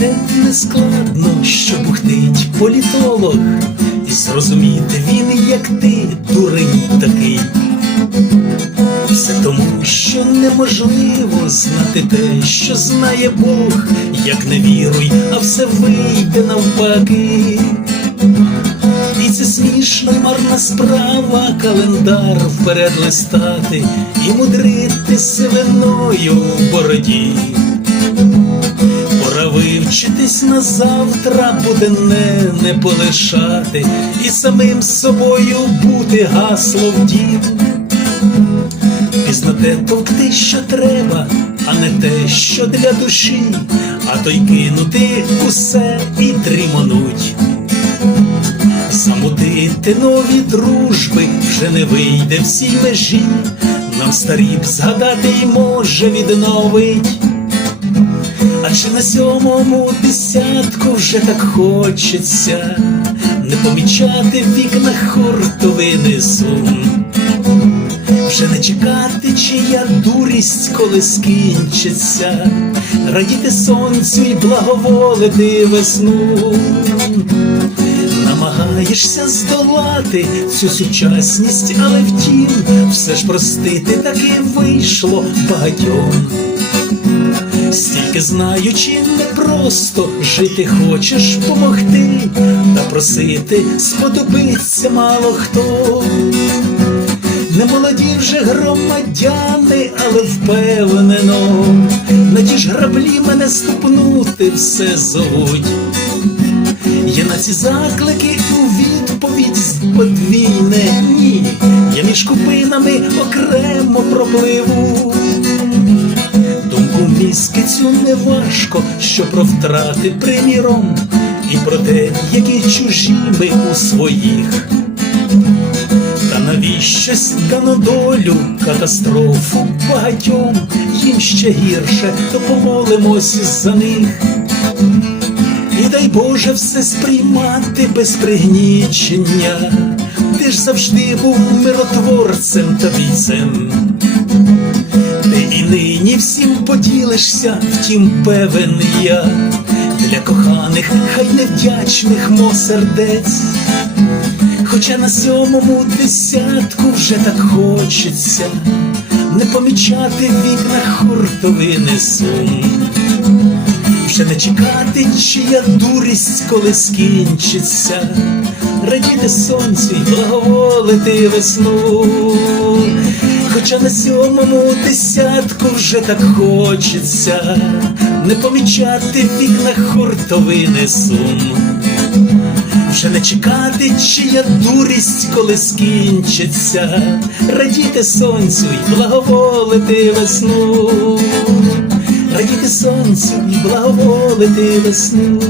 Проте не складно, що бухтить політолог, і зрозуміти він, як ти, дурень такий. Все тому, що неможливо знати те, що знає Бог, як не віруй, а все вийде навпаки. І це смішно марна справа, календар вперед листати і мудрити сивиною в бороді. Вивчитись на завтра, буде не, не полишати, і самим собою бути гасло в дім. Пізно те товкти, що треба, а не те, що для душі, а то й кинути усе і дрімонуть. Замутити нові дружби вже не вийде всій межі, нам старі б згадати й може відновить. А чи на сьомому десятку вже так хочеться не помічати в вікнах хуртовини сум, вже не чекати, чия дурість коли скінчиться, радіти сонцю і благоволити весну. Намагаєшся здолати цю сучасність, але втім, все ж простити таки вийшло багатьом. Стільки знаючи, не просто жити хочеш помогти, та просити сподобиться мало хто. Не молоді вже громадяни, але впевнено, на ті ж граблі мене ступнути все зовуть. Я на ці заклики у відповідь подвійне ні. Я між купинами окремо пропливу. Міскицю не важко, що про втрати приміром, і про те, які чужі ми у своїх. Та навіщось дано долю катастрофу багатьом, їм ще гірше, то помолимось за них. І дай Боже все сприймати без пригнічення, ти ж завжди був миротворцем та бійцем. Поділишся, втім певен я, для коханих, хай невдячних мо сердець. Хоча на сьомому десятку вже так хочеться не помічати в вікнах хуртовини сум. Вже не чекати, чия дурість, коли скінчиться, радіти сонцю й благоволити весну. Хоча на сьомому десятку вже так хочеться не помічати в вікнах хуртовини сум. Вже не чекати, чия дурість, коли скінчиться, радіти сонцю й благоволити весну радіти сонцю і благоволити весну.